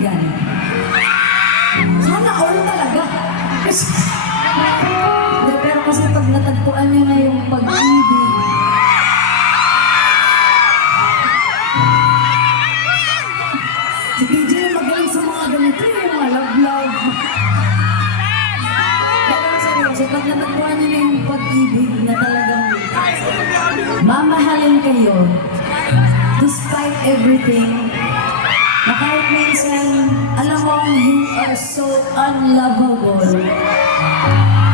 kaibigan. Sana all talaga. Pero kasi pag natagpuan niyo na yung pag-ibig, si DJ magaling sa mga ganito, yung mga love-love. Pero seryoso, pag natagpuan niyo na yung pag-ibig na talagang mamahalin kayo, despite everything, na kahit minsan, alam mo, you are so unlovable.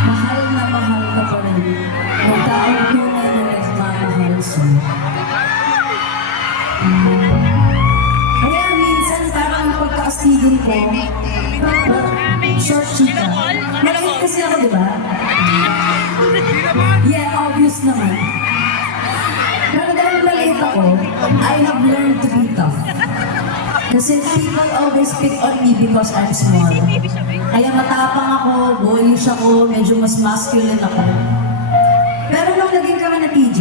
Mahal na mahal ka pa rin. Ang taong tunay na nagmamahal sa'yo. Kaya minsan, parang pagkaastigin ko, short chika. Malakit kasi ako, di ba? Yeah, obvious naman. Pero dahil maliit ako, I have learned to be tough. Kasi people always pick on me because I'm small. Kaya matapang ako, boyish ako, medyo mas masculine ako. Pero nung naging kami na TJ,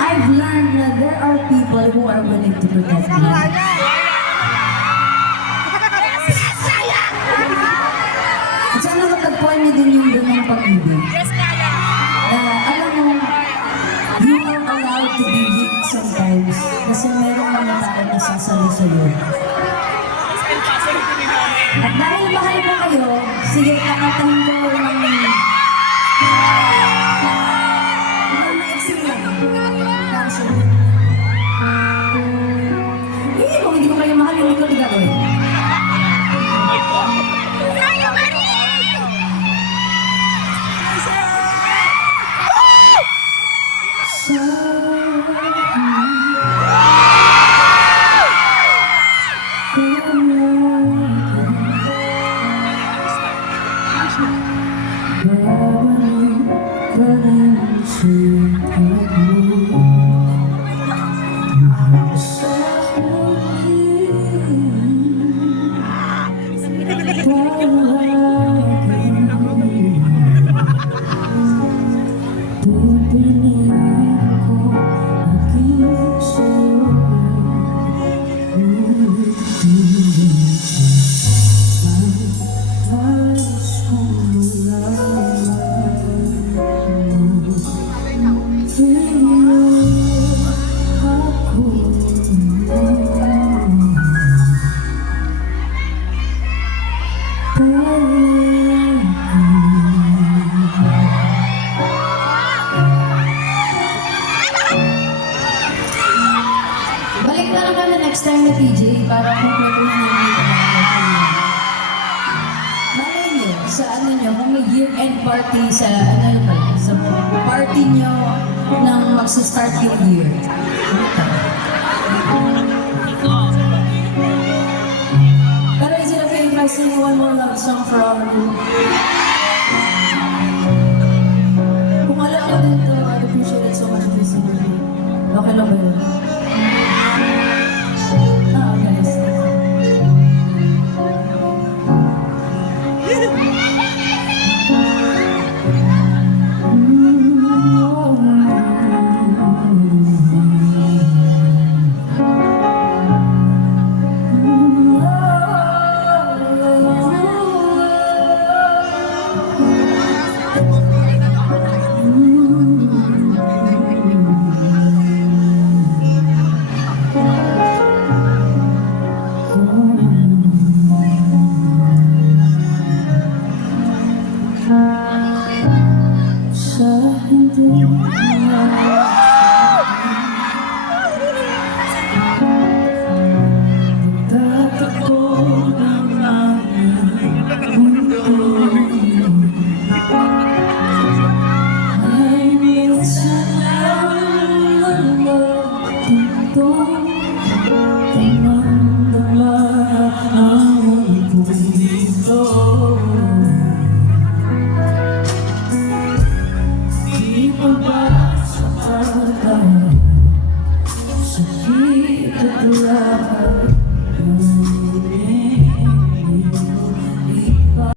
I've learned that there are people who are willing to protect me. At sana matagpuan niyo din yung ganang pag-ibig. Alam mo, you are allowed to be weak sometimes kasi merong mga tao na sasali sa'yo. At dahil mahal ko kayo, sige, kakatahin ko ng maiksi lang. Kung hindi ko kayo mahal, hindi ko gagawin. Balik na lang kami next time na PJ para kumpleto na namin ito. Malay nyo, sa ano nyo, kung may year-end party sa, sa party nyo nang magsa-start yung year. Pero is it okay if I sing one more love song for all of you? Kung alam mo din ito, I'd appreciate it so much if you sing it. Okay lang ba yun?